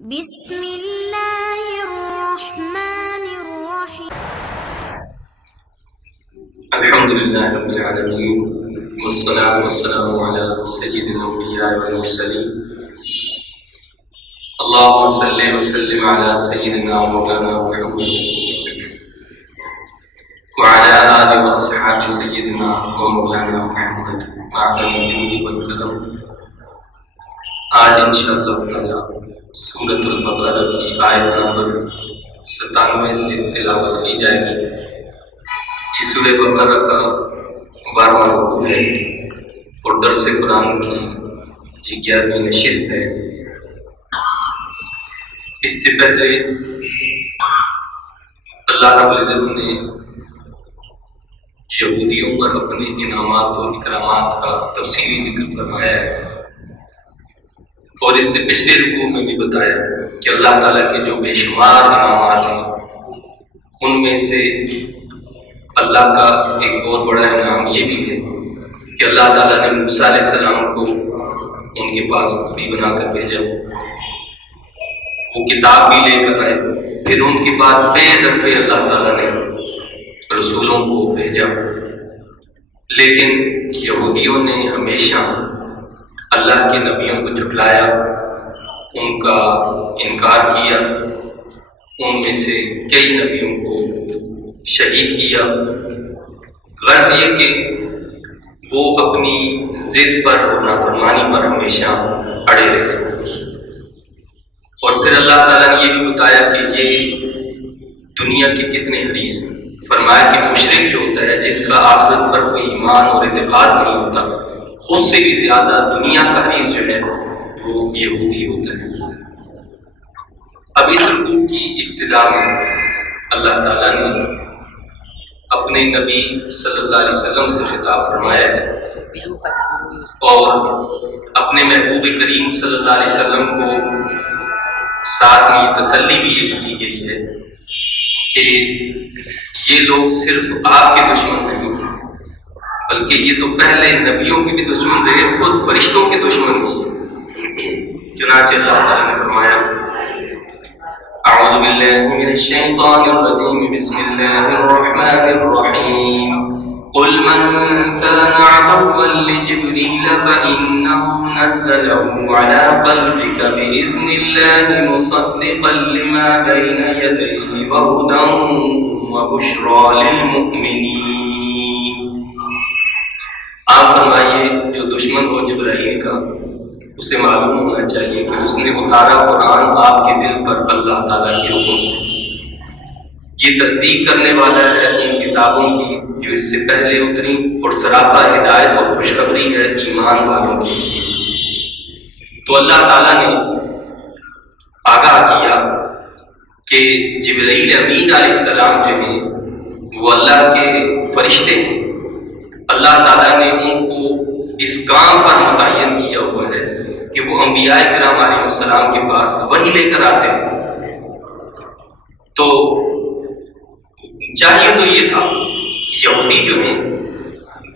بسم اللہ الرحمن الرحیم. الحمد لله رب العالمين والصلاة والسلام على سيد الأنبياء والمرسلين اللهم صل وسلم على سيدنا مولانا محمد وعلى آله وأصحاب سيدنا ومولانا محمد وعلى الجود والكرم. آج انشاءاللہ تعالی سورۃ البقرہ کی آیت نمبر 97 سے تلاوت کی جائے گی. اس سورہ بقرہ کا 12واں رکوع ہے اور درس قرآن کی یہ 11ویں نشست ہے. اس سے پہلے اللہ رب العزت نے یہودیوں پر اپنے انعامات اور اکرامات کا تفصیلی ذکر فرمایا ہے، اور اس سے پچھلے رکوع میں بھی بتایا کہ اللہ تعالیٰ کے جو بے شمار انعامات ہیں ان میں سے اللہ کا ایک بہت بڑا انعام یہ بھی ہے کہ اللہ تعالیٰ نے موسیٰ علیہ السلام کو ان کے پاس نبی بنا کر بھیجا، وہ کتاب بھی لے کر آئے، پھر ان کے بعد بے در پہ اللہ تعالیٰ نے رسولوں کو بھیجا. لیکن یہودیوں نے ہمیشہ اللہ کے نبیوں کو جھٹلایا، ان کا انکار کیا، ان میں سے کئی نبیوں کو شہید کیا. غرض یہ کہ وہ اپنی ضد پر اور نافرمانی پر ہمیشہ اڑے رہے. اور پھر اللہ تعالیٰ نے یہ بھی بتایا کہ یہ دنیا کے کتنے حریص ہیں. فرمایا کہ مشرک جو ہوتا ہے جس کا آخرت پر کوئی ایمان اور اعتقاد نہیں ہوتا، اس سے بھی زیادہ دنیا کا حریص جو ہے وہ یہودی ہوتا ہے. اب اس رکوع کی ابتدا میں اللہ تعالیٰ نے اپنے نبی صلی اللہ علیہ وسلم سے خطاب فرمایا ہے، اور اپنے محبوب کریم صلی اللہ علیہ وسلم کو ساتھ میں یہ تسلی بھی دی گئی ہے کہ یہ لوگ صرف آپ کے دشمن نہیں، بلکہ یہ تو پہلے نبیوں کے بھی دشمن رہے، خود فرشتوں کے دشمن بھی ہیں. چنانچہ اللہ تعالیٰ نے فرمایا اعوذ باللہ من الشیطان الرجیم بسم اللہ الرحمن الرحیم قل من كان عدوا لجبريل فإنه نزله على قلبك بإذن الله مصدقا لما بين يديه وهدى وبشرى للمؤمنين. آپ فرمائیے جو دشمن ہو جبرائیل کا اسے معلوم ہونا چاہیے کہ اس نے اتارا قرآن آپ کے دل پر اللہ تعالیٰ کے حکم سے. یہ تصدیق کرنے والا ہے ان کتابوں کی جو اس سے پہلے اتری، اور سراپا ہدایت اور خوشخبری ہے ایمان والوں کے لیے. تو اللہ تعالیٰ نے آگاہ کیا کہ جبرائیل امین علیہ السلام جو ہیں وہ اللہ کے فرشتے ہیں. اللہ تعالیٰ نے ان کو اس کام پر متعین کیا ہوا ہے کہ وہ انبیاء کرام علیہ السلام کے پاس وحی لے کر آتے ہیں. تو چاہیے تو یہ تھا کہ یہودی جو ہیں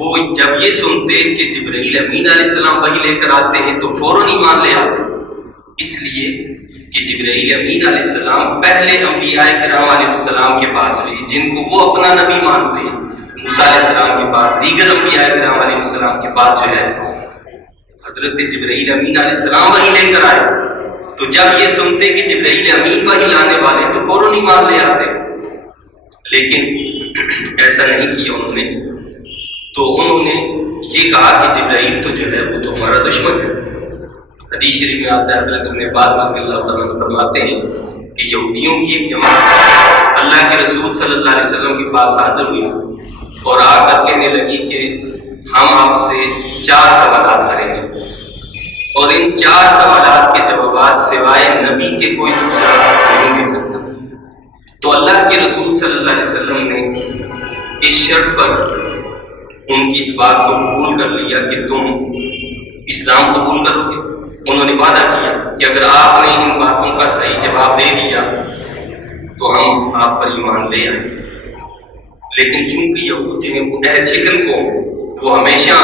وہ جب یہ سنتے کہ جبرائیل امین علیہ السلام وحی لے کر آتے ہیں تو فوراً ایمان لے آتے، اس لیے کہ جبرائیل امین علیہ السلام پہلے انبیاء کرام علیہ السلام کے پاس بھی جن کو وہ اپنا نبی مانتے ہیں، موسیٰ علیہ السلام کے پاس، دیگر انبیاء کرام علیہ السلام کے پاس جو ہے حضرت جبرائیل امین علیہ السلام وحی لے کر آئے. تو جب یہ سنتے کہ جبرائیل امین وحی لانے والے تو فوراً ایمان لے آتے. لیکن ایسا نہیں کیا انہوں نے. تو انہوں نے یہ کہا کہ جبرائیل تو جو ہے وہ تو ہمارا دشمن ہے. حدیث شریف میں آتا ہے حضرت ابن عباس رضی اللہ تعالیٰ عنہ فرماتے ہیں کہ یہودیوں کی ایک جماعت اللہ کے رسول صلی اللہ علیہ وسلم کے پاس حاضر ہوئی اور آ کر کہنے لگی کہ ہم آپ سے 4 سوالات کریں گے، اور ان 4 سوالات کے جوابات سوائے نبی کے کوئی دوسرا نہیں دے سکتا. تو اللہ کے رسول صلی اللہ علیہ وسلم نے اس شرط پر ان کی اس بات کو قبول کر لیا کہ تم اسلام قبول کرو گے. انہوں نے وعدہ کیا کہ اگر آپ نے ان باتوں کا صحیح جواب دے دیا تو ہم آپ پر ایمان لے آئیں. لیکن چونکہ یہود جو ہیں وہ اہل شکن کو وہ ہمیشہ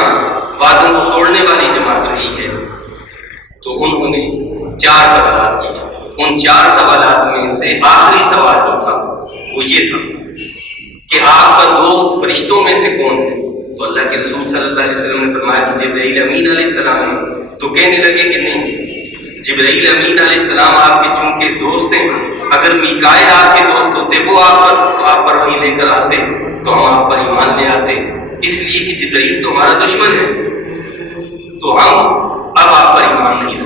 وعدوں کو توڑنے والی جماعت رہی ہے، تو انہوں نے 4 سوالات کیے. ان 4 سوالات میں سے آخری سوال جو تھا وہ یہ تھا کہ آپ کا دوست فرشتوں میں سے کون ہے؟ تو اللہ کے رسول صلی اللہ علیہ وسلم نے فرمایا کہ جبرائیل امین علیہ السلام ہے۔ تو کہنے لگے کہ نہیں، جبرائیل امین علیہ السلام آپ کے چونکہ دوست ہیں، اگر میکائیل آپ کے دوست ہوتے، وہ آپ پر وحی لے کر آتے تو ہم آپ پر ایمان لے آتے، اس لیے کہ جبرائیل تو ہمارا دشمن ہے تو ہم اب آپ پر ایمان نہیں لاتے۔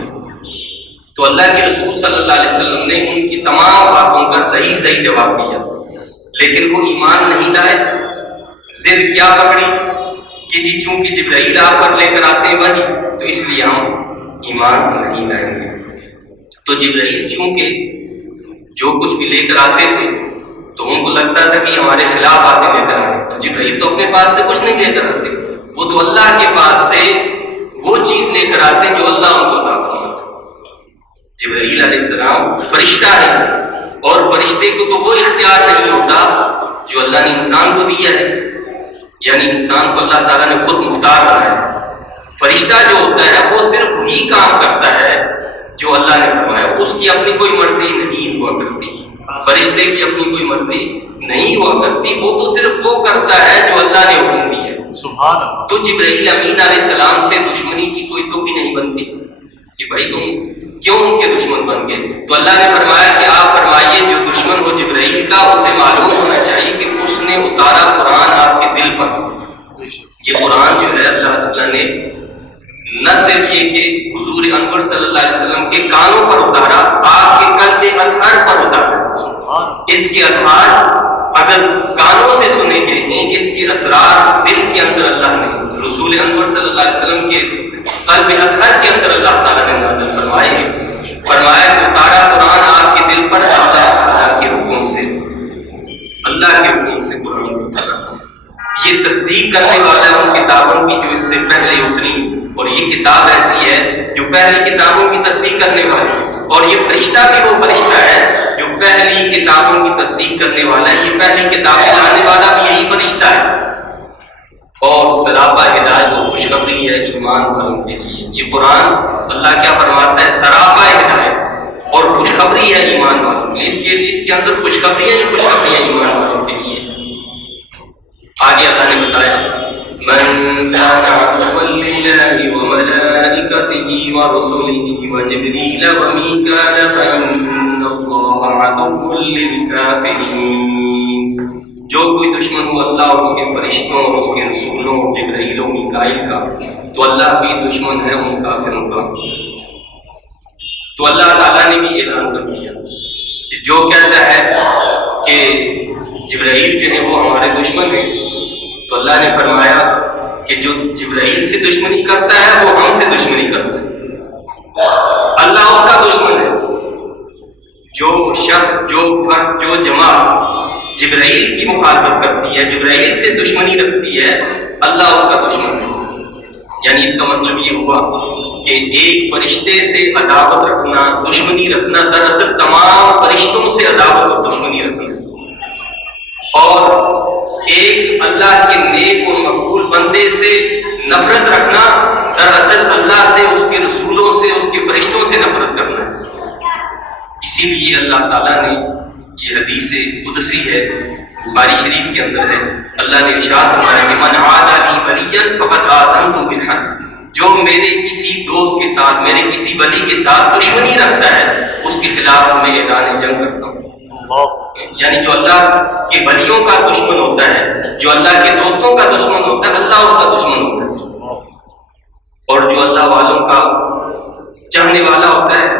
تو اللہ کے رسول صلی اللہ علیہ وسلم نے ان کی تمام باتوں کا صحیح جواب دیا، لیکن وہ ایمان نہیں لائے۔ ضد کیا پکڑی کہ جی چونکہ جبرائیل آپ پر لے کر آتے ہیں وحی تو اس لیے ہم ایمان نہیں لائیں گے۔ تو جبرائیل چونکہ جو کچھ بھی لے کر آتے تھے تو ان کو لگتا تھا کہ ہمارے خلاف باتیں لے کر آئے، تو جبرائیل تو اپنے پاس سے کچھ نہیں لے کر آتے، وہ تو اللہ کے پاس سے وہ چیز لے کر آتے ہیں جو اللہ ان کو عطا فرماتا ہے۔ جبرائیل علیہ السلام فرشتہ ہے، اور فرشتے کو تو وہ اختیار نہیں ہوتا جو اللہ نے انسان کو دیا ہے، یعنی انسان کو اللہ تعالیٰ نے خود مختار بنایا ہے۔ فرشتہ جو ہوتا ہے وہ صرف وہی کام کرتا ہے جو اللہ نے فرمایا، اس کی اپنی کوئی مرضی نہیں ہوا کرتی، فرشتے کی اپنی کوئی مرضی نہیں ہوا کرتی، وہ تو صرف وہ کرتا ہے جو اللہ نے حکم دیا ہے۔ سبحان اللہ۔ تو جبرائیل امین علیہ السلام سے دشمنی کی کوئی تو بھی نہیں بنتی کہ بھائی تم کیوں ان کے دشمن بن گئے؟ تو اللہ نے فرمایا کہ آپ فرمائیے جو دشمن ہو جبرائیل کا اسے معلوم ہونا چاہیے کہ اس نے اتارا قرآن آپ کے دل پر۔ یہ قرآن جو ہے اللہ تعالیٰ نے نہ صرف یہ کہ حضور انور صلی اللہ علیہ وسلم کے کانوں پر اتارا، آپ کے قلب اطہر پر اتارا۔ اس کے اطہار اگر کانوں سے سنے گئے ہیں، اس کے اسرار دل کے اندر اللہ نے رسول انور صلی اللہ علیہ وسلم کے قلب اطہر کے اندر اللہ تعالیٰ نے نازل فرمایا کہ اتارا قرآن آپ کے دل پر اللہ کے حکم سے، اللہ کے حکم سے قرآن اتارا۔ یہ تصدیق کرنے والا ہے ان کتابوں کی جو اس سے پہلے اتری، اور یہ کتاب ایسی ہے جو پہلی کتابوں کی تصدیق کرنے والی ہے، اور یہ فرشتہ بھی وہ فرشتہ ہے جو پہلی کتابوں کی تصدیق کرنے والا ہے، یہ پہلی کتاب لانے والا بھی یہی فرشتہ ہے، اور سراپا ہدایت و خوشخبری ہے ایمان والوں کے لیے۔ یہ قرآن اللہ کیا فرماتا ہے؟ سراپا ہدایت اور خوشخبری ہے ایمان والوں کے لیے، اس کے اندر خوشخبری ہے، خوشخبری ہے ایمان والوں کے لیے۔ آگے اللہ نے بتایا من كان عدوا لله وملائكته ورسله وجبريل وميكال فإن الله عدو للكافرين۔ جو کوئی دشمن ہو اللہ اور اس کے فرشتوں اور اس کے رسولوں جبرائیل و میکائیل کا تو اللہ بھی دشمن ہے ان کافروں کا۔ تو اللہ تعالیٰ نے بھی اعلان کر دیا کہ جو کہتا ہے کہ جبرائیل جو ہے وہ ہمارے دشمن ہیں، تو اللہ نے فرمایا کہ جو جبرائیل سے دشمنی کرتا ہے وہ ہم سے دشمنی کرتا ہے، اللہ اس کا دشمن ہے۔ جو شخص، جو فرد، جو جماعت جبرائیل کی مخالفت کرتی ہے، جبرائیل سے دشمنی رکھتی ہے، اللہ اس کا دشمن ہے۔ یعنی اس کا مطلب یہ ہوا کہ ایک فرشتے سے عداوت رکھنا، دشمنی رکھنا، دراصل تمام فرشتوں سے عداوت اور دشمنی رکھنا، اور ایک اللہ کے نیک اور مقبول بندے سے نفرت رکھنا دراصل اللہ سے، اس کے رسولوں سے، اس کے فرشتوں سے نفرت کرنا ہے۔ اسی لیے اللہ تعالیٰ نے یہ حدیث قدسی ہے، بخاری شریف کے اندر ہے، اللہ نے ارشاد فرمایا کہ من عادى لي وليا فقد آذنته بالحرب۔ جو میرے کسی دوست کے ساتھ، میرے کسی ولی کے ساتھ دشمنی رکھتا ہے، اس کے خلاف میں اعلان جنگ کرتا ہوں۔ یعنی جو اللہ کے ولیوں کا دشمن ہوتا ہے، جو اللہ کے دوستوں کا دشمن ہوتا ہے، اللہ اس کا دشمن ہوتا ہے، اور جو اللہ والوں کا چاہنے والا ہوتا ہے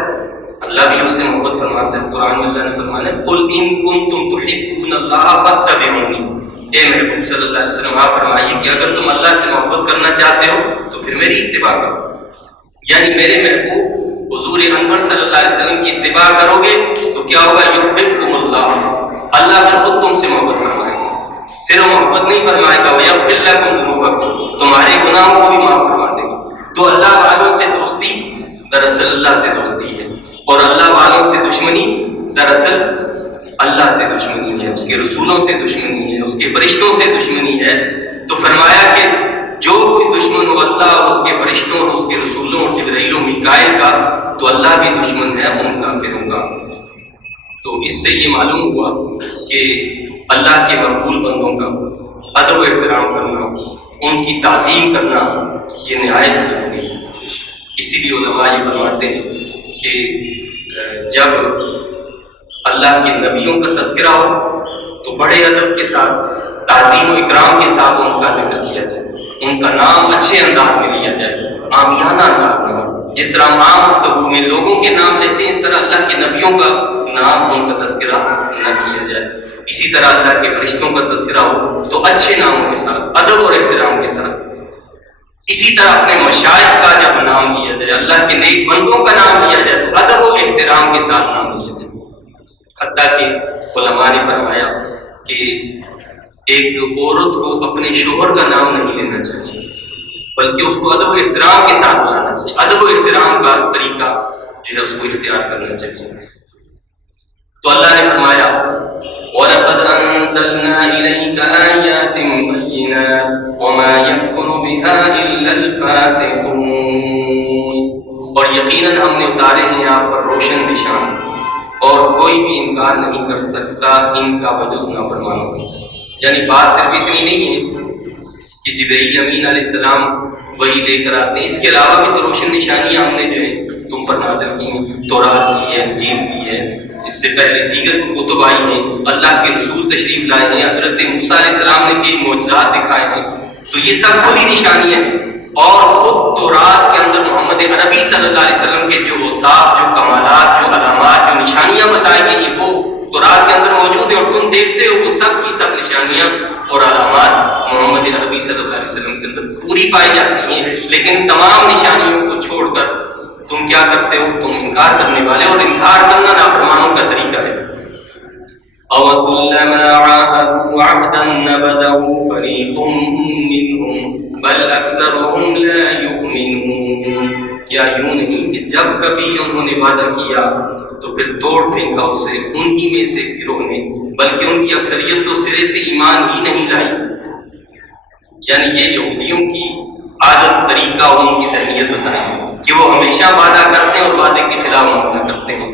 اللہ بھی اس سے محبت فرماتا ہے۔ قرآن میں اللہ نے فرمایا قل ان کنتم تحبون اللہ فاتبعونی، اے محبوب صلی اللہ علیہ وسلم آپ فرمائیے کہ اگر تم اللہ سے محبت کرنا چاہتے ہو تو پھر میری اتباع کرو، یعنی میرے محبوب حضور انور صلی اللہ علیہ وسلم کی اتباع کرو گے تو کیا ہوگا؟ یحببکم اللہ، اللہ پھر خود تم سے محبت فرمائے گا، صرف محبت نہیں فرمائے گا، ویغفر لکم ذنوبکم، تمہارے گناہوں کو بھی معاف فرما دے گا۔ تو اللہ والوں سے دوستی دراصل اللہ سے دوستی ہے، اور اللہ والوں سے دشمنی دراصل اللہ سے دشمنی ہے، اس کے رسولوں سے دشمنی ہے، اس کے فرشتوں سے دشمنی ہے۔ تو فرمایا کہ جو کوئی دشمن ہو اللہ اور اس کے فرشتوں اور اس کے رسولوں اور جبرائیل و میکائیل کا تو اللہ بھی دشمن ہے ان کافروں کا۔ تو اس سے یہ معلوم ہوا کہ اللہ کے مقبول بندوں کا ادب و احترام کرنا، ان کی تعظیم کرنا یہ نہایت ضروری ہے۔ اسی لیے علماء یہ فرماتے ہیں کہ جب اللہ کے نبیوں کا تذکرہ ہو تو بڑے ادب کے ساتھ، تعظیم و اکرام کے ساتھ ان کا ذکر کیا جائے، ان کا نام اچھے انداز میں لیا جائے، عامیانہ انداز میں۔ جس طرح ہم عام گفتگو میں لوگوں کے نام لیتے ہیں، اس طرح اللہ کے نبیوں کا نام، ان کا تذکرہ نہ کیا جائے۔ اسی طرح اللہ کے فرشتوں کا تذکرہ ہو تو اچھے ناموں کے ساتھ، ادب اور احترام کے ساتھ۔ اسی طرح اپنے مشائخ کا جب نام لیا جائے، اللہ کے نیک بندوں کا نام لیا جائے تو ادب و احترام کے ساتھ نام لیا جائے۔ حتیٰ کہ علماء نے فرمایا کہ ایک عورت کو اپنے شوہر کا نام نہیں لینا چاہیے، بلکہ اس کو ادب و احترام کے ساتھ بلانا چاہیے، ادب و احترام کا طریقہ جو ہے اس کو اختیار کرنا چاہیے۔ تو اللہ نے فرمایا وَلَقَدْ أَنزَلْنَا إِلَيْكَ آيَاتٍ بَيِّنَاتٍ وَمَا يَكْفُرُ بِهَا إِلَّا الْفَاسِقُونَ، اور یقیناً ہم نے اتارے ہیں آپ پر روشن نشان، اور کوئی بھی انکار نہیں کر سکتا ان کا بجز نافرمانوں کی۔ یعنی بات صرف اتنی نہیں ہے کہ جبرائیل امین علیہ السلام وہی لے کر آتے ہیں، اس کے علاوہ بھی تو روشن نشانیاں ہم نے جو ہے تم پر نازل کی ہیں، تورات کی ہے، انجیل کی ہے، اس سے پہلے دیگر کتب آئی ہیں، اللہ کے رسول تشریف لائے ہیں، حضرت موسیٰ علیہ السلام نے کئی معجزات دکھائے ہیں، تو یہ سب کھلی نشانیاں ہیں۔ اور خود تورات کے اندر محمد عربی صلی اللہ علیہ وسلم کے جو اوصاف، جو کمالات، جو علامات، جو نشانیاں بتائی گئی ہیں وہ تورات کے اندر موجود ہیں، اور تم دیکھتے ہو وہ سب کی سب نشانیاں اور علامات محمد عربی صلی اللہ علیہ وسلم کے اندر پوری پائی جاتی ہیں۔ لیکن تمام نشانیوں کو چھوڑ کر تم کیا کرتے ہو؟ تم انکار کرنے والے، اور انکار کرنا نافرمانوں کا طریقہ ہے۔ أَوَكُلَّمَا عَاهَدُوا عَهْدًا نَبَذَهُ فَرِيقٌ مِّنْهُمْ بَلْ أَكْثَرُهُمْ لَا يُؤْمِنُونَ، کیا یوں نہیں کہ جب کبھی انہوں نے وعدہ کیا تو پھر توڑ پھینکا اسے انہی میں سے گروہ نے، بلکہ ان کی اکثریت تو سرے سے ایمان ہی نہیں لائی۔ یعنی یہ یہودیوں کی عادت، طریقہ اور ان کی ذہنیت بتائیں کہ وہ ہمیشہ وعدہ کرتے ہیں اور وعدے کے خلاف معاملہ کرتے ہیں۔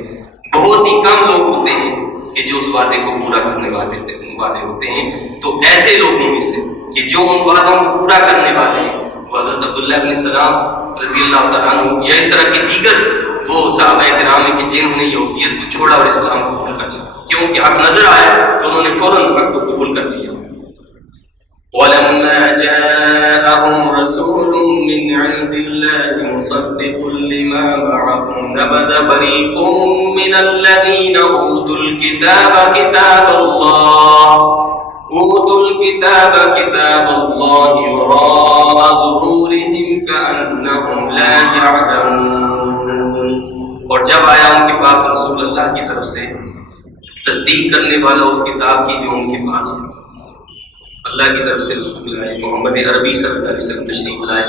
بہت ہی کم لوگ ہوتے ہیں کہ جو اس وعدے کو پورا کرنے والے ہوتے ہیں۔ تو ایسے لوگوں میں سے کہ جو ان وعدوں کو پورا کرنے والے ہیں وہ حضرت عبداللہ بن سلام رضی اللہ تعالیٰ عنہ، یا اس طرح کے دیگر وہ صحابہ کرام ہیں کہ جنہوں نے یہودیت کو چھوڑا اور اسلام کو قبول کر لیا، کیونکہ حق نظر آیا تو انہوں نے فوراً حق کو قبول کر لیا۔ وَلَمَّا جَاءَهُمْ رَسُولٌ مِّنْ عِندِ اللَّهِ مُصَدِّقٌ لِّمَا مَعَهُمْ نَبَذَ فَرِيقٌ مِّنَ الَّذِينَ أُوتُوا الْكِتَابَ كِتَابَ اللَّهِ وَرَاءَ ظُهُورِهِمْ كَأَنَّهُمْ لَا يَعْلَمُونَ، اور جب آیا ان کے پاس رسول اللہ کی طرف سے تصدیق کرنے والا اس کتاب کی جو ان کے پاس ہے، اللہ کی طرف سے رسول آئے، محمد عربی صلی اللہ علیہ وسلم تشریف لائے،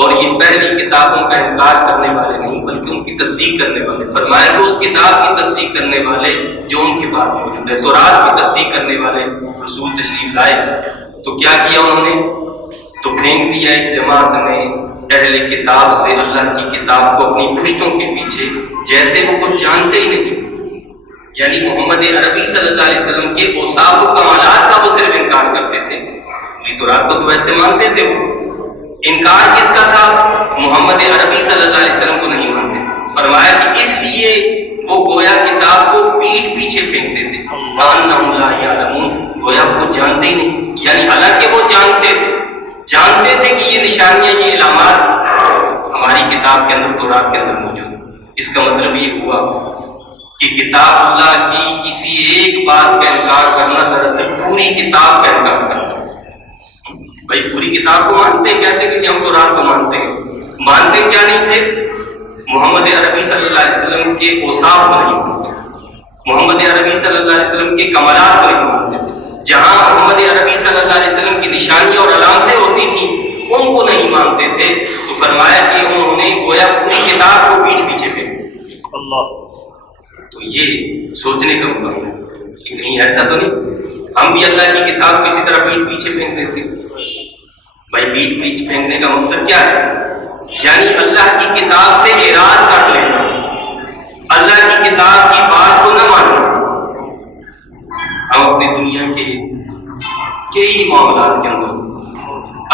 اور یہ پہلی کتابوں کا انکار کرنے والے نہیں بلکہ ان کی تصدیق کرنے والے۔ فرمایا کہ اس کتاب کی تصدیق کرنے والے جو ان کے پاس موجود ہے، تورات کی تصدیق کرنے والے رسول تشریف لائے، تو کیا کیا انہوں نے؟ تو پھینک دیا ایک جماعت نے اہل کتاب سے اللہ کی کتاب کو اپنی پشتوں کے پیچھے، جیسے وہ کچھ جانتے ہی نہیں۔ یعنی محمد عربی صلی اللہ علیہ وسلم کے اوصاف و کمالات کا وہ صرف انکار کرتے تھے، تورات کو تو ویسے مانتے تھے۔ وہ انکار کس کا تھا؟ محمد عربی صلی اللہ علیہ وسلم کو نہیں مانتے تھے۔ فرمایا کہ اس لیے وہ گویا کتاب کو پیچھے پھینکتے تھے، کأنہم لا یعلمون، گویا وہ جانتے ہی نہیں۔ یعنی حالانکہ وہ جانتے تھے کہ یہ نشانیاں، یہ علامات ہماری کتاب کے اندر، تورات کے اندر موجود ہیں۔ اس کا مطلب یہ ہوا کہ کتاب اللہ کی کسی ایک بات کا انکار کرنا دراصل پوری کتاب کا انکار کرنا۔ بھائی پوری کتاب کو مانتے ہیں، کہتے ہیں کہ ہم تورات کو مانتے ہیں، مانتے کیا نہیں تھے؟ محمد عربی صلی اللہ علیہ وسلم کے اوصاف کو نہیں مانتے، محمد عربی صلی اللہ علیہ وسلم کے کمالات کو نہیں مانتے۔ جہاں محمد عربی صلی اللہ علیہ وسلم کی نشانیاں اور علامتیں ہوتی تھیں ان کو نہیں مانتے تھے۔ تو فرمایا کہ انہوں نے گویا پوری کتاب کو پیچھے پھینک اللہ۔ تو یہ سوچنے کا مقام ہے کہ کہیں ایسا تو نہیں ہم بھی اللہ کی کتاب کو اسی طرح پیچھے پھینک دیتے۔ بھائی پیچھے پھینکنے کا مقصد کیا ہے؟ یعنی اللہ کی کتاب سے اعراض کر لینا، اللہ کی کتاب کی بات کو نہ ماننا. ہم اپنی دنیا کے کئی معاملات کے اندر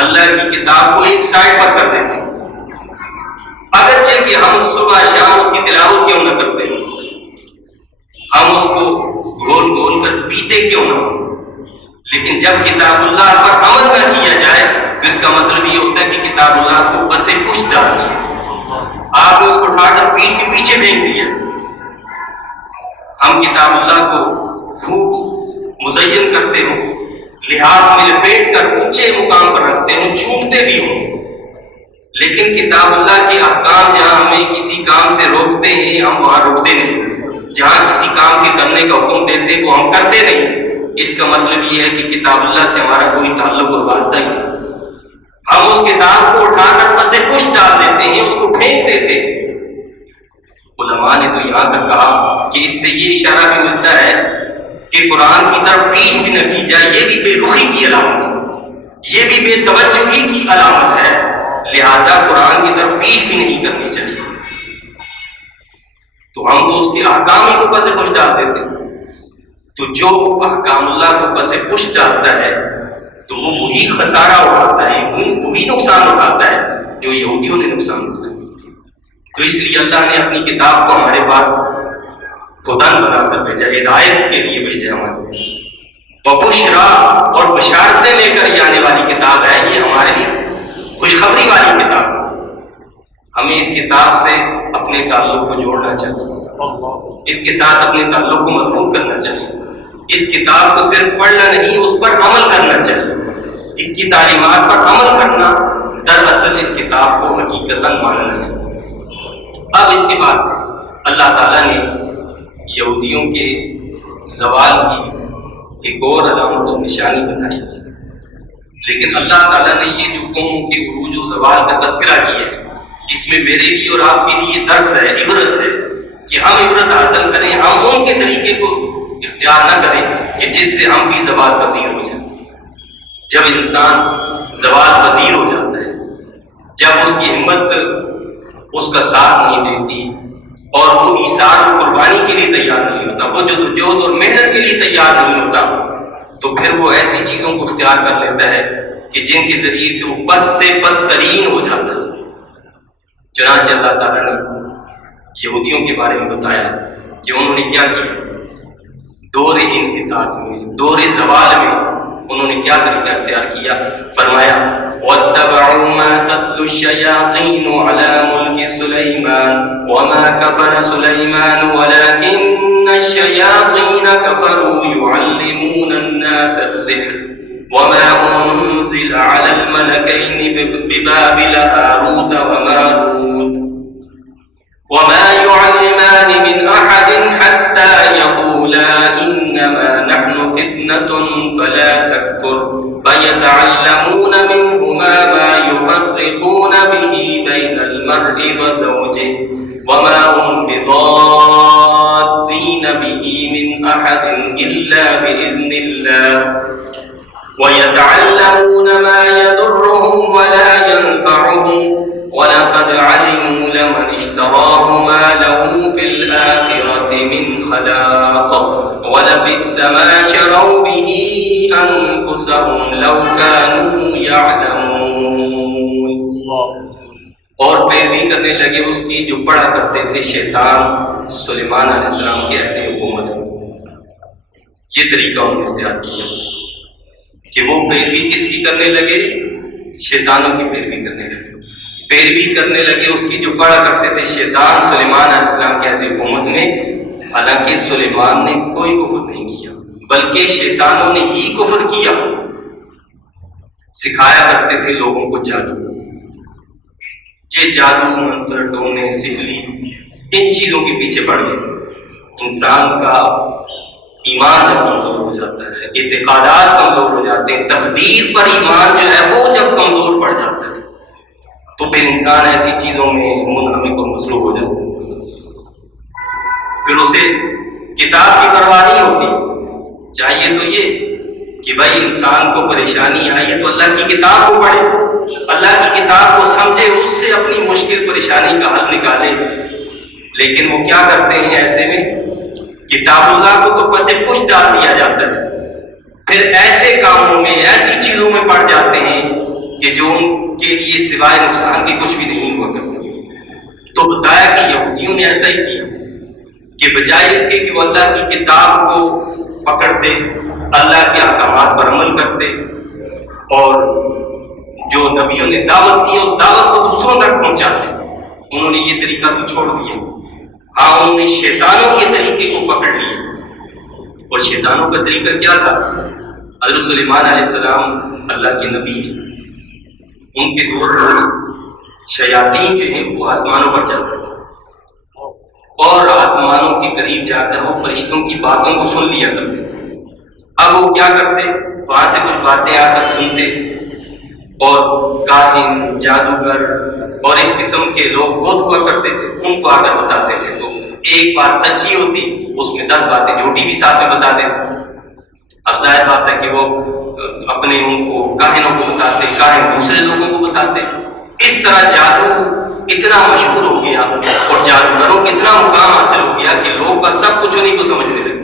اللہ کی کتاب کو ایک سائڈ پر کر دیتے ہیں. اگرچہ کہ ہم صبح شام اس کی تلاوت کیوں نہ کرتے ہیں, ہم اس کو گھول گھول کر پیتے کیوں نہ ہو, لیکن جب کتاب اللہ پر عمل نہ کیا جائے تو اس کا مطلب یہ ہوتا ہے کہ کتاب اللہ کو بس پشت ڈال دیا, آپ نے اس کو اٹھا کر پیٹ کے پیچھے پھینک دیا. ہم کتاب اللہ کو خوب مزین کرتے ہوں, لحاظ میں لپیٹ کر اونچے مقام پر رکھتے ہوں, چھومتے بھی ہوں, لیکن کتاب اللہ کے احکام جہاں ہمیں کسی کام سے روکتے ہیں ہم وہاں روکتے نہیں, جہاں کسی کام کے کرنے کا حکم دیتے ہیں وہ ہم کرتے نہیں. اس کا مطلب یہ ہے کہ کتاب اللہ سے ہمارا کوئی تعلق اور واسطہ ہی نہیں. ہم اس کتاب کو اٹھا کر پس پشت ڈال دیتے ہیں, اس کو پھینک دیتے ہیں. علماء نے تو یہاں تک کہا کہ اس سے یہ اشارہ بھی ملتا ہے کہ قرآن کی طرف پیٹ بھی نہ کی جائے, یہ بھی بے رخی کی علامت ہے, یہ بھی بے توجہی کی علامت ہے. لہذا قرآن کی طرف پیٹ بھی نہیں کرنی چاہیے. تو ہم تو اس کے احکام ہی کو پس پشت ڈال دیتے ہیں. تو جو احکام اللہ کو پس پشت ڈالتا ہے تو وہ وہی خسارہ اٹھاتا ہے, وہی نقصان اٹھاتا ہے جو یہودیوں نے نقصان اٹھایا. تو اس لیے اللہ نے اپنی کتاب کو ہمارے پاس خدان بنا کر بھیجا, ہدایت کے لیے بھیجا ہمارے لیے. بشرا اور بشارتیں لے کر یہ آنے والی کتاب ہے, یہ ہمارے لیے خوشخبری والی کتاب. ہمیں اس کتاب سے اپنے تعلق کو جوڑنا چاہیے, اس کے ساتھ اپنے تعلق کو مضبوط کرنا چاہیے. اس کتاب کو صرف پڑھنا نہیں, اس پر عمل کرنا چاہیے. اس کی تعلیمات پر عمل کرنا دراصل اس کتاب کو حقیقتاً ماننا ہے. اب اس کے بعد اللہ تعالیٰ نے یہودیوں کے زوال کی ایک اور علامت اور نشانی بتائی, لیکن اللہ تعالیٰ نے یہ جو قوم کے عروج و زوال کا تذکرہ کیا ہے, اس میں میرے لیے اور آپ کے لیے درس ہے, عبرت ہے کہ ہم عبرت حاصل کریں. ہم ان کے طریقے کو اختیار نہ کریں کہ جس سے ہم بھی زوال پذیر ہو جائیں. جب انسان زوال پذیر ہو جاتا ہے, جب اس کی ہمت اس کا ساتھ نہیں دیتی اور وہ ایثار اور قربانی کے لیے تیار نہیں ہوتا, وہ جدوجہد اور محنت کے لیے تیار نہیں ہوتا, تو پھر وہ ایسی چیزوں کو اختیار کر لیتا ہے کہ جن کے ذریعے سے وہ پس سے پس ترین ہو جاتا ہے. چنانچہ اللہ تعالیٰ نے یہودیوں کے بارے میں بتایا کہ انہوں نے کیا کیا. دور انحطاط میں, دور زوال میں انہوں نے کیا طریقہ اختیار کیا. فرمایا وَاتَّبَعُوا مَا تَتْلُو الشَّيَاطِينُ عَلَى مُلْكِ سُلَيْمَانَ وَمَا كَفَرَ سُلَيْمَانُ وَلَكِنَّ الشَّيَاطِينَ كَفَرُوا يُعَلِّمُونَ النَّاسَ السِّحْرَ وَمَا أُنزِلَ عَلَى الْمَلَكَيْنِ بِبَابِلَ هَارُوتَ وَمَارُوتَ وَمَا يُعَلِّمَانِ مِنْ أَحَدٍ حَتَّى يَقُولَا إِنَّمَا نَحْنُ فِتْنَةٌ فَلَا تَكْفُرْ فَيَتَعَلَّمُونَ مِنْهُمَا مَا يُفَرِّقُونَ بِهِ بَيْنَ الْمَرْءِ وَزَوْجِهِ وَمَا هُمْ بِضَارِّينَ بِهِ مِنْ أَحَدٍ إِلَّا بِإِذْنِ اللَّهِ وَيَتَعَلَّمُونَ مَا يَضُرُّهُمْ وَلَا يَنفَعُهُمْ وَلَقَدْ عَلِمُوا لَمَنِ اشْتَرَاهُ مَا لَهُ فِي الْآخِرَةِ مِنْ خَلَاقٍ وَلَبِئْسَ مَا شَرَوْا بِهِ أَنفُسَهُمْ لَوْ كَانُوا يَعْلَمُونَ. اور پیروی کرنے لگے اس کی جو پڑھا کرتے تھے شیطان سلیمان علیہ السلام کے عہد حکومت میں. یہ طریقہ انہوں نے اختیار کیا کہ وہ پیروی کس کی کرنے لگے, شیطانوں کی پیروی کرنے لگے. پیروی کرنے لگے اس کی جو پڑھا کرتے تھے شیطان سلیمان علیہ السلام کے عہد حکومت میں. حالانکہ سلیمان نے کوئی کفر نہیں کیا, بلکہ شیطانوں نے ہی کفر کیا. سکھایا کرتے تھے لوگوں کو جادو, یہ جادو منتر ٹونے سحری ان چیزوں کے پیچھے پڑ گئے. انسان کا ایمان جب کمزور ہو جاتا ہے, اعتقادات کمزور ہو جاتے ہیں, تقدیر پر ایمان جو ہے وہ جب کمزور پڑ جاتا ہے تو پھر انسان ایسی چیزوں میں منہمک اور مصروف ہو جاتا ہے. پھر اسے کتاب کی پرواہ نہیں ہوتی. چاہیے تو یہ کہ بھائی انسان کو پریشانی آئی ہے تو اللہ کی کتاب کو پڑھے, اللہ کی کتاب کو سمجھے, اس سے اپنی مشکل پریشانی کا حل نکالے. لیکن وہ کیا کرتے ہیں ایسے میں؟ کتاب اللہ کو تو پس پش ڈال دیا جاتا ہے، پھر ایسے کاموں میں ایسی چیزوں میں پڑ جاتے ہیں کہ جو ان کے لیے سوائے نقصان کے کچھ بھی نہیں ہوا کرتے۔ تو بتایا کہ یہودیوں نے ایسا ہی کیا کہ بجائے اس کے کہ وہ اللہ کی کتاب کو پکڑتے، اللہ کے احکامات پر عمل کرتے اور جو نبیوں نے دعوت دی اس دعوت کو دوسروں تک پہنچاتے، انہوں نے یہ طریقہ تو چھوڑ دیا۔ ہاں انہوں نے شیطانوں کے طریقے کو پکڑ لیا، اور شیطانوں کا طریقہ کیا تھا؟ حضرت سلیمان علیہ السلام اللہ کے نبی ہیں، ان کے دور میں شیاطین جو ہیں وہ آسمانوں پر جاتے تھے اور آسمانوں کے قریب جا کر وہ فرشتوں کی باتوں کو سن لیا کرتے تھے۔ اب وہ کیا کرتے؟ وہاں سے کچھ باتیں آ کر سنتے اور کاہن، جادوگر اور اس قسم کے لوگ بہت ہوا کرتے تھے، ان کو آ کر بتاتے تھے، تو ایک بات سچی ہوتی اس میں 10 باتیں جھوٹی بھی ساتھ میں بتا دیتے۔ اب ظاہر بات ہے کہ وہ اپنے ان کو کاہنوں کو بتاتے، کاہن دوسرے لوگوں کو بتاتے۔ اس طرح جادو اتنا مشہور ہو گیا اور جادوگروں کو اتنا مقام حاصل ہو گیا کہ لوگ بس سب کچھ انہیں کو سمجھنے لگے،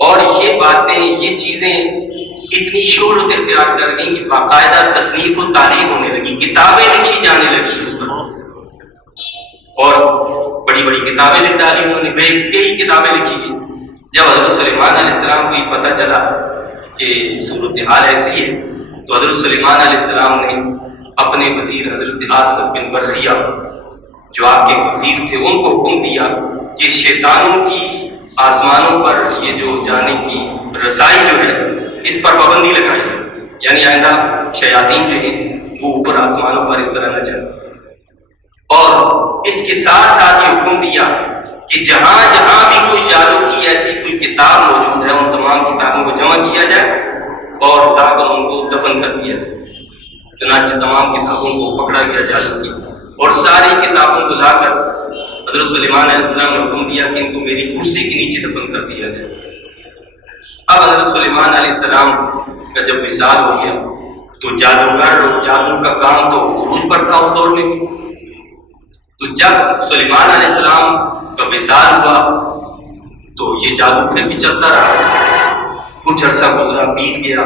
اور یہ باتیں، یہ چیزیں اتنی شہرت اختیار کر گئی کہ باقاعدہ تصنیف و تعریف ہونے لگی، کتابیں لکھی جانے لگی اس پر، اور بڑی بڑی کتابیں لکھ ڈالی انہوں نے، کئی کتابیں لکھی گئی۔ جب حضرت سلیمان علیہ السلام کو یہ پتہ چلا کہ صورتحال ایسی ہے تو حضرت سلیمان علیہ السلام نے اپنے وزیر حضرت آصف بن برخیہ جو آپ کے وزیر تھے ان کو حکم دیا کہ شیطانوں کی آسمانوں پر یہ جو جانے کی رسائی جو ہے اس پر پابندی لگائی، یعنی آئندہ شیاطین جو ہیں وہ اوپر آسمانوں پر اس طرح نہ جائیں، اور اس کے ساتھ ساتھ یہ حکم دیا کہ جہاں جہاں بھی کوئی جادو کی ایسی کوئی کتاب موجود ہے ان تمام کتابوں کو جمع کیا جائے اور لا کر ان کو دفن کر دیا جائے۔ چنانچہ تمام کتابوں کو پکڑا گیا جادو کی، اور ساری کتابوں کو لا کر حضرت سلیمان علیہ السلام نے حکم دیا کہ ان کو میری کرسی کے نیچے دفن کر دیا جائے۔ اب حضرت سلیمان علیہ السلام کا جب وصال ہو گیا تو جادوگر اور جادو کا کام تو عروج پر تھا اس دور میں، تو جب سلیمان علیہ السلام کا وصال ہوا تو یہ جادو پھر بھی چلتا رہا، کچھ عرصہ گزرا، بیت گیا،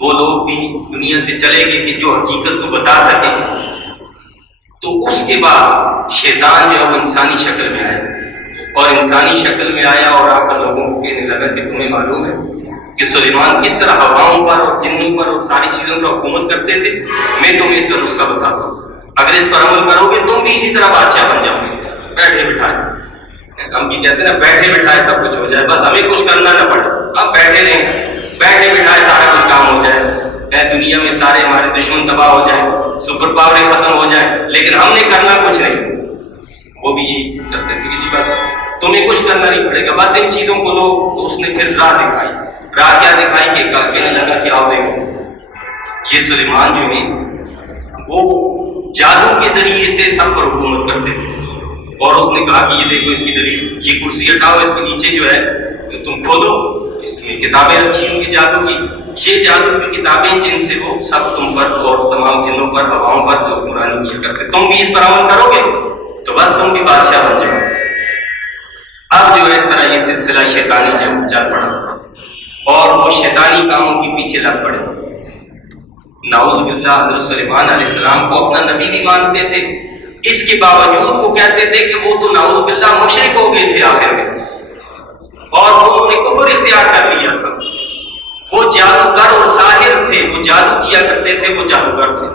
وہ لوگ بھی دنیا سے چلے گئے کہ جو حقیقت کو بتا سکے، تو اس کے بعد شیطان جو ہے وہ انسانی شکل میں آیا، اور انسانی شکل میں آیا اور آ کر لوگوں کو کہنے لگا کہ تمہیں معلوم ہے کہ سلیمان کس طرح ہواؤں پر اور جنوں پر اور ساری چیزوں پر حکومت کرتے تھے، میں تمہیں اس کا نسخہ بتاتا ہوں، اگر اس پر عمل کرو گے تم بھی اسی طرح بادشاہ بن جاؤ گے، بیٹھے بٹھائے۔ ہم یہ کہتے ہیں نا بیٹھے بٹھائے سب کچھ ہو جائے، بس ہمیں کچھ کرنا نہ پڑے، ہم بیٹھے رہیں، بیٹھے بٹھائے سارا کچھ کام ہو جائے، دنیا میں سارے ہمارے دشمن تباہ ہو جائیں، سپر پاوریں ختم ہو جائیں، لیکن ہم نے کرنا کچھ نہیں۔ وہ بھی یہ کرتے تھے کہ جی بس تمہیں کچھ کرنا نہیں پڑے گا، بس ان چیزوں کو لو۔ تو اس نے پھر راہ دکھائی، راہ کیا دکھائی کہ کہنے لگا کہ آؤ دیکھو یہ سلیمان جو ہے وہ جادو کے ذریعے سے سب پر حکومت کرتے تھے، اور اس نے کہا کہ یہ دیکھو اس کی دلیل، یہ کرسی ہٹاؤ، اس کے نیچے جو ہے تم کھولو، اس میں کتابیں رکھی ہوں گی جادو کی، یہ جادو کی کتابیں جن سے وہ سب تم پر اور تمام جنوں پر، ہواؤں پر جو حکمرانی کیا کرتے، تم بھی اس پر عمل کرو گے تو بس تم بھی بادشاہ بن جاؤ۔ اب جو ہے اس طرح یہ سلسلہ شیطانی جو چل پڑا اور وہ شیطانی کاموں کے پیچھے لگ پڑے۔ نعوذ باللہ حضرت سلیمان علیہ السلام کو اپنا نبی بھی مانتے تھے، اس کے باوجود وہ کہتے تھے کہ وہ تو نعوذ باللہ مشرک ہو گئے تھے آخر میں، اور انہوں نے کفر اختیار کر لیا تھا۔ وہ جادوگر اور ساحر تھے، وہ جادو کیا کرتے تھے، وہ جادوگر تھے۔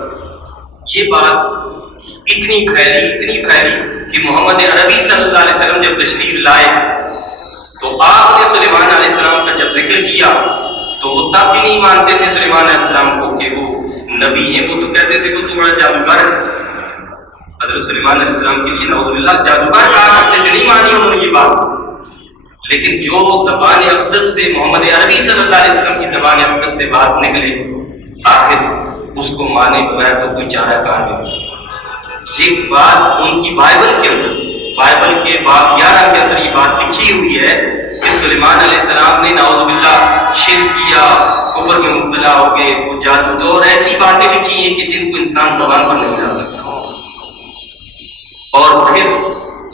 یہ بات اتنی پھیلی کہ محمد عربی صلی اللہ علیہ وسلم جب تشریف لائے تو آپ نے سلیمان علیہ السلام کا جب ذکر کیا تو وہ تب بھی نہیں مانتے تھے سلیمان علیہ السلام کو کہ وہ نبی ہیں، وہ تو کہتے تھے وہ تو بڑا جادوگر ہے۔ حضرت سلیمان علیہ السلام کے لیے نعوذ باللہ جادوگر کہا کرتے تھے، نہیں مانی انہوں نے یہ بات، لیکن جو زبان اقدس سے محمد عربی صلی اللہ علیہ وسلم کی زبان اقدس سے بات نکلے آخر اس کو مانے بغیر تو کوئی چارہ کار نہیں۔ یہ بات ان کی بائبل کے اندر، بائبل کے باب 11 کے اندر یہ بات لکھی ہوئی ہے کہ سلیمان علیہ السلام نے نعوذ باللہ شرک کیا، کفر میں مبتلا ہو گئے، وہ جادو اور ایسی باتیں لکھی ہیں کہ جن کو انسان زبان پر نہیں لا سکتا۔ اور پھر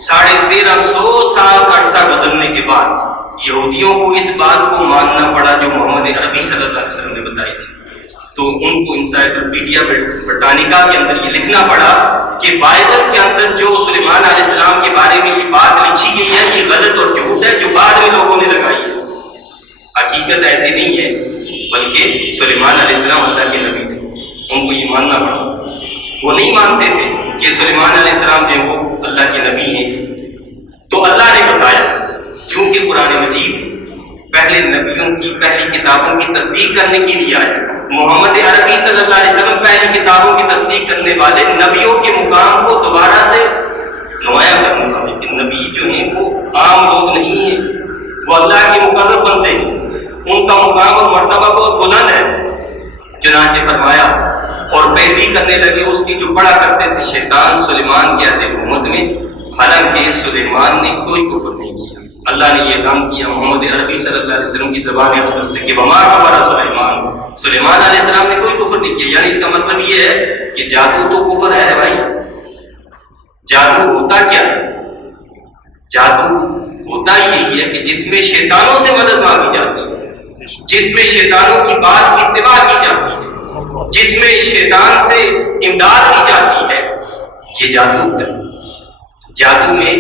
1350 سال کا عرصہ گزرنے کے بعد یہودیوں کو اس بات کو ماننا پڑا جو محمد عربی صلی اللہ علیہ وسلم نے بتائی تھی. تو ان کو انسائکلوپیڈیا برٹانیکا کے اندر یہ لکھنا پڑا کہ بائبل کے اندر جو سلیمان علیہ السلام کے بارے میں یہ بات لکھی گئی ہے یہ غلط اور جھوٹ ہے جو بعد میں لوگوں نے لگائی ہے. حقیقت ایسی نہیں ہے، بلکہ سلیمان علیہ السلام اللہ کے نبی تھے، ان کو یہ ماننا پڑا. وہ نہیں مانتے تھے کہ سلیمان علیہ السلام جو وہ اللہ کے نبی ہیں. تو اللہ نے بتایا چونکہ قرآن مجید پہلے نبیوں کی پہلی کتابوں کی تصدیق کرنے کے لیے آیا، محمد عربی صلی اللہ علیہ وسلم پہلی کتابوں کی تصدیق کرنے والے نبیوں کے مقام کو دوبارہ سے نمایاں کرنے والے. کہ نبی جو ہیں وہ عام لوگ نہیں ہیں، وہ اللہ کے مقرب بندے ہیں، ان کا مقام اور مرتبہ بہت بلند ہے. چنانچہ فرمایا اور پیروی کرنے لگے اس کی جو پڑھا کرتے تھے شیطان سلیمان کے عہد حکومت میں، حالانکہ سلیمان نے کوئی کفر نہیں کیا. اللہ نے یہ اعلان کیا محمد عربی صلی اللہ علیہ وسلم کی زبان اقدس سے کہ وما کفر سلیمان، سلیمان علیہ السلام نے کوئی کفر نہیں کیا. یعنی اس کا مطلب یہ ہے کہ جادو تو کفر ہے بھائی. جادو ہوتا کیا ہے؟ جادو ہوتا یہی ہے کہ جس میں شیطانوں سے مدد مانگی جاتی ہے، جس میں شیطانوں کی بات کی اتباع کی جاتی ہے، جس میں شیطان سے امداد کی جاتی ہے، یہ جادو ہوتا ہے. جادو میں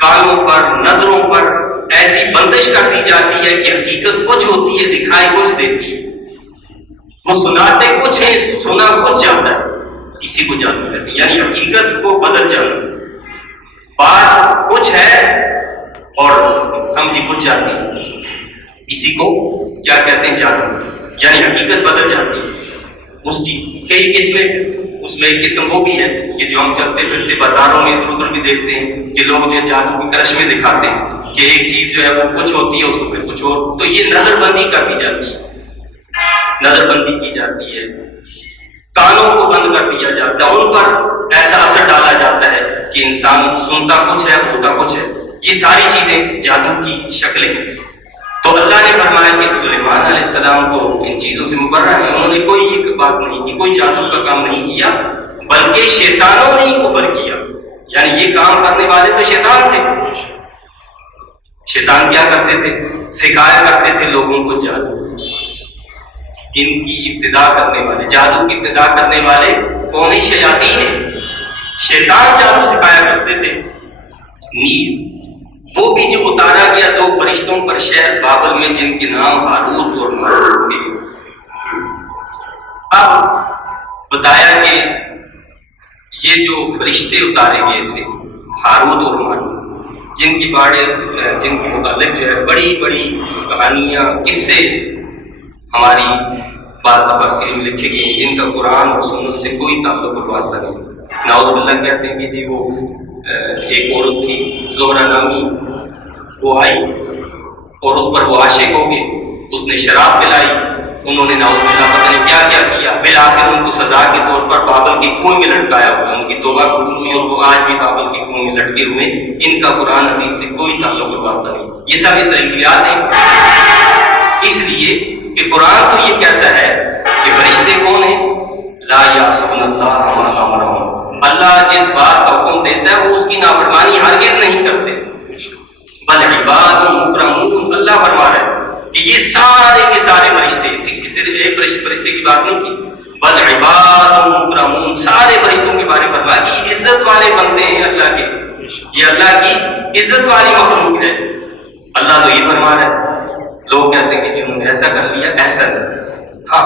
کانوں پر نظروں پر ایسی بندش کر دی جاتی ہے کہ حقیقت کچھ ہوتی ہے دکھائی کچھ دیتی ہے. وہ سناتے کچھ ہیں سنا کچھ جاتا ہے، اسی کو جادو کہتے ہیں. یعنی حقیقت کو بدل جانا، بات کچھ ہے اور سمجھی کچھ جاتی ہے، اسی کو کیا کہتے ہیں؟ جادو. یعنی حقیقت بدل جاتی ہے. اس کی کئی قسمیں، اس میں ایک قسم وہ بھی ہے کہ جو ہم چلتے پھرتے بازاروں میں ادھر ادھر بھی دیکھتے ہیں کہ لوگ جو جادو کی کرشمے دکھاتے ہیں کہ ایک چیز جو ہے وہ کچھ ہوتی ہے اس کو پھر کچھ اور. تو یہ نظر بندی کر دی جاتی ہے، نظر بندی کی جاتی ہے، کانوں کو بند کر دیا جاتا ہے، ان پر ایسا اثر ڈالا جاتا ہے کہ انسان سنتا کچھ ہے ہوتا کچھ ہے. یہ ساری چیزیں جادو کی شکلیں ہیں. تو اللہ نے فرمایا کہ سلیمان علیہ السلام تو ان چیزوں سے مبرہ ہیں، انہوں نے کوئی ایک بات نہیں کی، کوئی جادو کا کام نہیں کیا، بلکہ شیطانوں نے ہی کفر کیا. یعنی یہ کام کرنے والے تو شیطان تھے. شیطان کیا کرتے تھے؟ سکھایا کرتے تھے لوگوں کو جادو. ان کی ابتدا کرنے والے، جادو کی ابتدا کرنے والے کون ہی شیاطین ہیں. شیطان جادو سکھایا کرتے تھے. نیز وہ بھی جو اتارا گیا 2 فرشتوں پر شہر بابل میں جن کے نام ہاروت اور ماروت تھے. اب بتایا کہ یہ جو فرشتے اتارے گئے تھے ہاروت اور ماروت، جن کے متعلق جو ہے بڑی بڑی کہانیاں قصے ہماری بعض تفاسیر میں لکھے گئے ہیں جن کا قرآن اور سنت سے کوئی تعلق اور واسطہ نہیں. نعوذ باللہ کہتے ہیں کہ جی وہ ایک عورت تھی زہرہ نامی، وہ آئی اور اس پر وہ عاشق ہو گئے، اس نے شراب پلائی، انہوں نے نعوذ باللہ پتہ نہیں کیا کیا کیا، بالآخر ان کو سزا کے طور پر بابل کے کنویں میں لٹکایا ہوا. ان کی توبہ قبول ہوئی اور وہ آج بھی بابل کے کنویں میں لٹکے ہوئے. ان کا قرآن حدیث سے کوئی تعلق اور واسطہ نہیں. یہ سب اسرائیلیات ہیں، اس لیے کہ قرآن تو یہ کہتا ہے کہ فرشتے کون ہیں؟ لا یعصون اللہ ما امرهم. اللہ جس بات کا حکم دیتا ہے وہ اس کی نافرمانی ہرگز نہیں کرتے. بل عباد مکرمون، اللہ فرما رہا ہے کہ یہ سارے کے سارے فرشتے، صرف ایک فرشتے کی بات نہیں کی، بل عباد مکرمون، سارے فرشتوں کے بارے میں فرمایا کہ یہ عزت والے بندے ہیں اللہ کے، یہ اللہ کی عزت والی مخلوق ہے. اللہ تو یہ فرما رہا ہے. لوگ کہتے ہیں کہ جنہوں نے ایسا کر لیا، ایسا نہیں. ہاں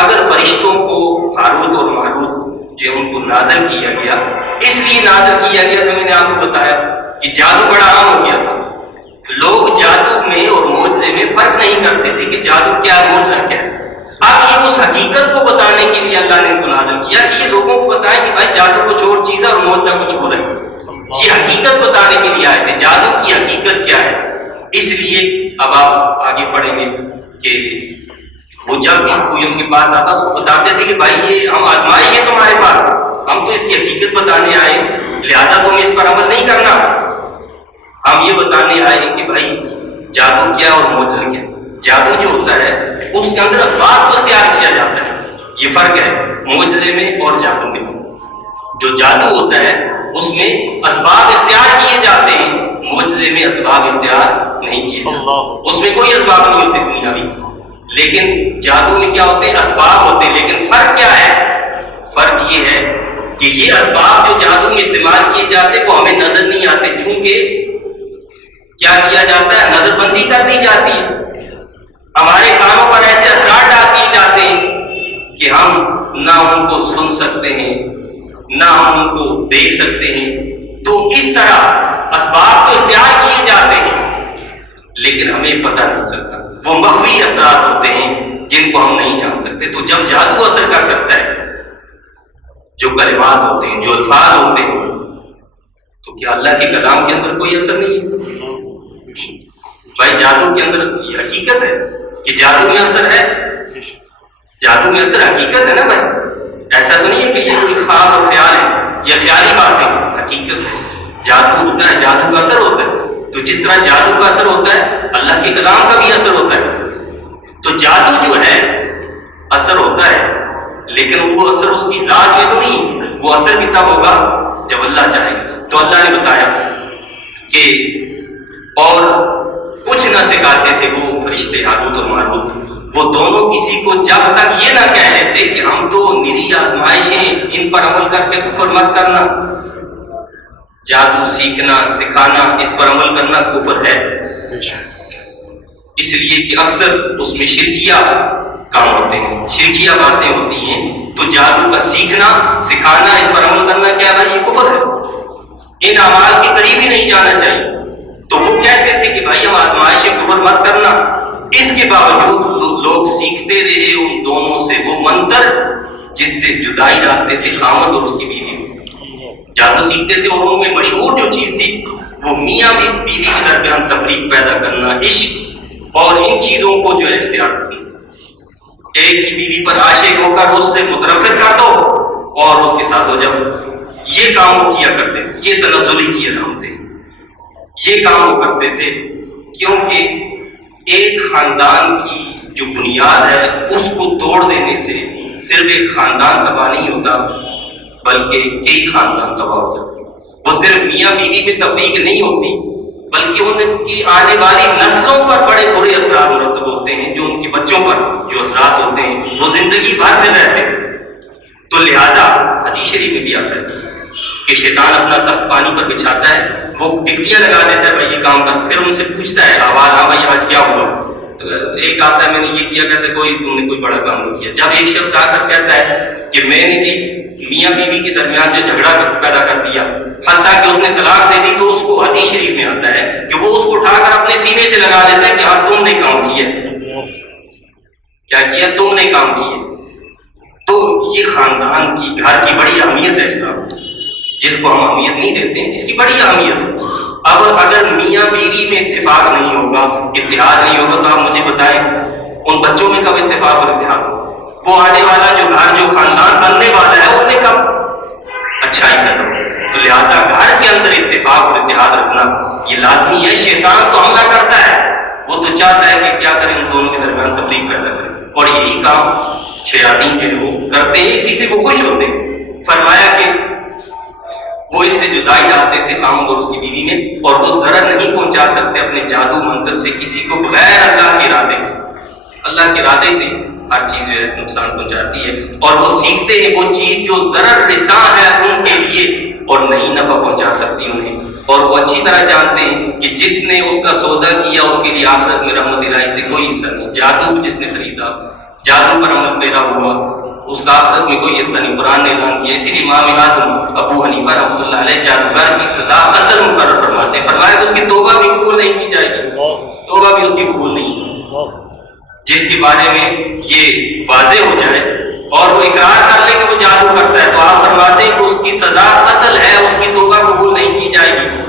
اگر فرشتوں کو ہاروت اور ماروت جو ان کو نازل کیا گیا، اس لیے نازل کیا گیا تو میں نے آپ کو بتایا کہ جادو بڑا عام ہو گیا تھا. لوگ جادو میں اور معجزے میں فرق نہیں کرتے تھے کہ جادو کیا ہے معجزہ کیا ہے. اب یہ اس حقیقت کو بتانے کے لیے اللہ نے ان کو نازل کیا کہ یہ لوگوں کو بتائیں کہ بھائی جادو کچھ اور چیز ہے اور معجزہ کچھ اور ہے. یہ حقیقت بتانے کے لیے آئے تھے، جادو کی حقیقت کیا ہے. اس لیے اب آپ آگے پڑھیں گے کہ وہ جب کوئی ان کے پاس آتا اس کو بتاتے تھے کہ بھائی یہ ہم آزمائش ہے تمہارے پاس، ہم تو اس کی حقیقت بتانے آئے، لہذا تمہیں اس پر عمل نہیں کرنا. ہم یہ بتانے آئے کہ بھائی جادو کیا اور معجزہ کیا. جادو جو ہوتا ہے اس کے اندر اسباب کو اختیار کیا جاتا ہے. یہ فرق ہے معجزے میں اور جادو میں. جو جادو ہوتا ہے اس میں اسباب اختیار کیے جاتے ہیں، معجزے میں اسباب اختیار نہیں کیے جاتے، اس میں کوئی اسباب نہیں ہوتے دنیاوی، لیکن جادو میں کیا ہوتے ہیں؟ اسباب ہوتے ہیں۔ لیکن فرق کیا ہے؟ فرق یہ ہے کہ یہ اسباب جو جادو میں استعمال کیے جاتے ہیں وہ ہمیں نظر نہیں آتے، چونکہ کیا کیا جاتا ہے؟ نظر بندی کر دی جاتی ہے، ہمارے کانوں پر ایسے اثرات ڈال دیے جاتے ہیں کہ ہم نہ ان کو سن سکتے ہیں نہ ہم ان کو دیکھ سکتے ہیں۔ تو اس طرح اسباب تو اختیار کیے جاتے ہیں لیکن ہمیں پتہ نہیں چلتا، وہ مخفی اثرات ہوتے ہیں جن کو ہم نہیں جان سکتے۔ تو جب جادو اثر کر سکتا ہے، جو کلمات ہوتے ہیں، جو الفاظ ہوتے ہیں، تو کیا اللہ کے کلام کے اندر کوئی اثر نہیں ہے؟ بھائی جادو کے اندر یہ حقیقت ہے کہ جادو میں اثر ہے، جادو میں اثر حقیقت ہے نا بھائی، ایسا تو نہیں ہے کہ یہ کوئی خواب اور خیال ہے، یہ خیالی بات ہے، حقیقت ہے، جادو ہوتا ہے، جادو کا اثر ہوتا ہے۔ تو جس طرح جادو کا اثر ہوتا ہے اللہ کے کلام کا بھی اثر ہوتا ہے۔ تو جادو جو ہے اثر ہوتا ہے لیکن وہ اثر اس کی ذات میں تو نہیں، وہ اثر بھی تب ہوگا جب اللہ چاہے گا۔ تو اللہ نے بتایا کہ اور کچھ نہ سکھاتے تھے وہ فرشتے ہاروت اور ماروت، وہ دونوں کسی کو جب تک یہ نہ کہہ لیتے کہ ہم تو نری آزمائشیں، ان پر عمل کر کے کفر مت کرنا۔ جادو سیکھنا، سکھانا، اس پر عمل کرنا کفر ہے، اس لیے کہ اکثر اس میں شرکیہ کام ہوتے ہیں، شرکیہ باتیں ہوتی ہیں۔ تو جادو کا سیکھنا، سکھانا، اس پر عمل کرنا کیا ہے؟ یہ کفر ہے، ان اعمال کے قریب ہی نہیں جانا چاہیے۔ تو وہ کہتے تھے کہ بھائی ہم آزمائشیں کفر مت کرنا، اس کے باوجود لوگ سیکھتے رہے ان دونوں سے وہ منتر جس سے جدائی لاتے تھے خامد اور اس کی بیوی، جادو سیکھتے تھے اور ان میں مشہور جو چیز تھی وہ میاں بیوی کے درمیان تفریق پیدا کرنا، عشق اور ان چیزوں کو جو ہے اختیار کرنا، ایک کی بیوی پر عاشق ہو کر اس سے متنفر کر دو اور اس کے ساتھ ہو جاؤ، یہ کام وہ کیا کرتے تھے، یہ تنزلی کی علامتیں، یہ کام وہ کرتے تھے کیونکہ ایک خاندان کی جو بنیاد ہے اس کو توڑ دینے سے صرف ایک خاندان تباہ نہیں ہوتا بلکہ کئی خاندان تباہ ہو جاتے ہیں۔ وہ صرف میاں بیوی میں تفریق نہیں ہوتی بلکہ ان کی آنے والی نسلوں پر بڑے برے اثرات مرتب ہوتے ہیں، جو ان کے بچوں پر جو اثرات ہوتے ہیں وہ زندگی بھر میں رہتے ہیں۔ تو لہٰذا حدیث شریف میں بھی آتا ہے کہ شیطان اپنا تخت پانی پر بچھاتا ہے، وہ ڈپٹیاں لگا دیتا ہے بھائی یہ کام کر، پھر ان سے پوچھتا ہے آواز، ہاں بھائی آج کیا ہوا؟ تو ایک آتا ہے میں نے یہ کیا، کہتا ہے تم نے کوئی بڑا کام نہیں کیا۔ جب ایک شخص آ کر کہتا ہے کہ میں نے جی میاں بیوی کے درمیان جو جھگڑا پیدا کر دیا حتیٰ کہ اس نے طلاق دے دی، تو اس کو حدیث شریف میں آتا ہے کہ وہ اس کو اٹھا کر اپنے سینے سے لگا دیتا ہے کہ ہاں تم نے کام کیا، کیا کیا؟ تم نے کام کیا۔ تو یہ خاندان کی، گھر کی بڑی اہمیت ہے اسلام، جس کو ہم اہمیت نہیں دیتے ہیں، اس کی بڑی اہمیت ہے۔ اب اگر میاں بیوی میں اتفاق نہیں ہوگا، اتحاد نہیں ہوگا، تو آپ مجھے بتائیں ان بچوں میں کب اتفاق اور اتحاد ہوگا؟ وہ آنے والا جو گھر، جو خاندان بننے والا ہے، اس میں کب اچھائی پیدا ہوگی؟ تو لہٰذا گھر کے اندر اتفاق اور اتحاد رکھنا یہ لازمی ہے۔ شیطان تو حملہ کرتا ہے، وہ تو چاہتا ہے کہ کیا کریں، ان دونوں کے درمیان تفریق پیدا کریں، اور یہی کام شیاطین جو ہے وہ کرتے ہیں، اسی سے وہ خوش ہوتے ہیں۔ فرمایا کہ وہ اس سے جدائی لاتے تھے خامد اور اس کی بیوی میں، اور وہ ضرر نہیں پہنچا سکتے اپنے جادو منتر سے کسی کو بغیر اللہ کے ارادے کے۔ اللہ کے ارادے سے ہر چیز نقصان پہنچاتی ہے، اور وہ سیکھتے ہیں وہ چیز جو ضرر رساں ہے ان کے لیے اور نہیں نفع پہنچا سکتی انہیں، اور وہ اچھی طرح جانتے ہیں کہ جس نے اس کا سودا کیا اس کے لیے آخرت میں رحمت الہی سے کوئی حصہ نہیں۔ جادو جس نے خریدا، جادو پر عمل پیرا ہوا، اس کا آخرت میں کوئی حصہ نہیں۔ قرآن نے اعلان کیا، اسی لیے امام اعظم ابو حنیفہ رحمۃ اللہ علیہ جادوگر کی سزا قتل مقرر فرماتے ہیں، فرمایا کہ اس کی توبہ بھی قبول نہیں کی جائے گی، توبہ بھی اس کی قبول نہیں، جس کے بارے میں یہ واضح ہو جائے اور وہ اقرار کر لے کہ وہ جادو کرتا ہے، تو آپ فرماتے ہیں کہ اس کی سزا قتل ہے، اس کی توبہ قبول نہیں کی جائے گی۔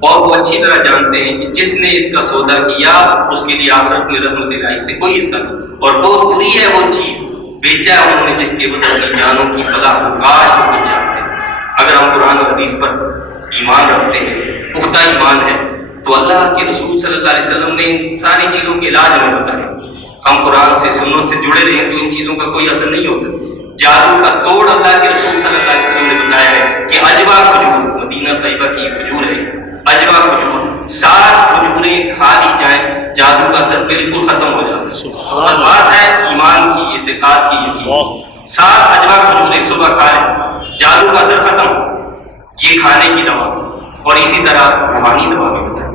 اور وہ اچھی طرح جانتے ہیں کہ جس نے اس کا سودا کیا اس کے لیے آخرت میں رحمت الہی سے کوئی حصہ نہیں، اور بہت بری ہے وہ چیز بیچا ہے انہوں نے جس کے بدلے کی جانوں کی فلاح کو کاش وہ کچھ جانتے ہیں۔ اگر ہم قرآن اور حدیث پر ایمان رکھتے ہیں، پختہ ایمان ہے، تو اللہ کے رسول صلی اللہ علیہ وسلم نے ان ساری چیزوں کے علاج ہمیں بتائے۔ ہم قرآن سے، سنت سے جڑے رہے تو ان چیزوں کا کوئی اثر نہیں ہوتا۔ جادو کا توڑ اللہ کے رسول صلی اللہ علیہ وسلم نے بتایا ہے کہ اجوا کھجور، مدینہ طیبہ کی کھجور ہے، اجوا کھجور 7 کھجوریں کھا لی جائیں جادو کا اثر بالکل ختم ہو جاتا ہے۔ بات ہے ایمان کی، اعتقاد کی، یقین۔ 7 اجوا کھجوریں صبح کھا لیں، جادو کا اثر ختم۔ یہ کھانے کی دوا، اور اسی طرح روحانی دوا بھی بتایا۔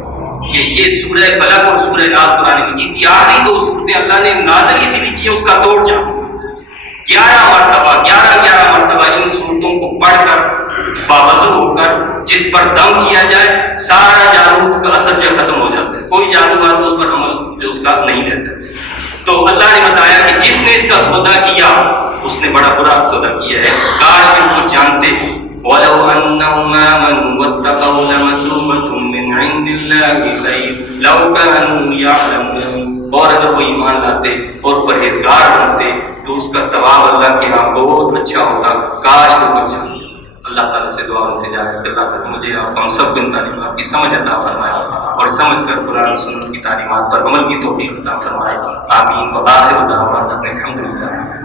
یہ سورہ فلق اور سورہ ناس قرآن مجید کی آخری 2 صورتیں اللہ نے نازل اسی لیے کی، اس کا توڑ جادو 11 مرتبہ ان صورتوں کو پڑھ کر باوضو ہو کر جس پر دم کیا جائے سارا جادو کا اثر جو ختم ہو جاتا ہے، کوئی جادوگر اس پر عمل جو اس کا نہیں رہتا۔ تو اللہ نے بتایا کہ جس نے اس کا سودا کیا اس نے بڑا برا سودا کیا ہے، کاش کہ وہ جانتے۔ وَلَوْ أَنَّهُمْ آمَنُوا وَاتَّقَوْا لَمَثُوبَةٌ مِّنْ عِندِ اللَّهِ خَيْرٌ لَوْ كَانُوا يَعْلَمُونَ، اور اگر وہ ایمان لاتے اور پرہیزگار بنتے تو اس کا ثواب اللہ کے ہاں بہت اچھا ہوتا، کاش وہ کچھ جانتے۔ اللہ تعالیٰ سے دعا ہوتے جائے کہ اللہ تعالیٰ مجھے آپ ہم سب کو ان تعلیمات کی سمجھ عطا فرمائے اور سمجھ کر قرآن و سنت کی تعلیمات پر عمل کی توفیق عطا فرمائے۔ آمین۔ وآخر دعوانا الحمدللہ۔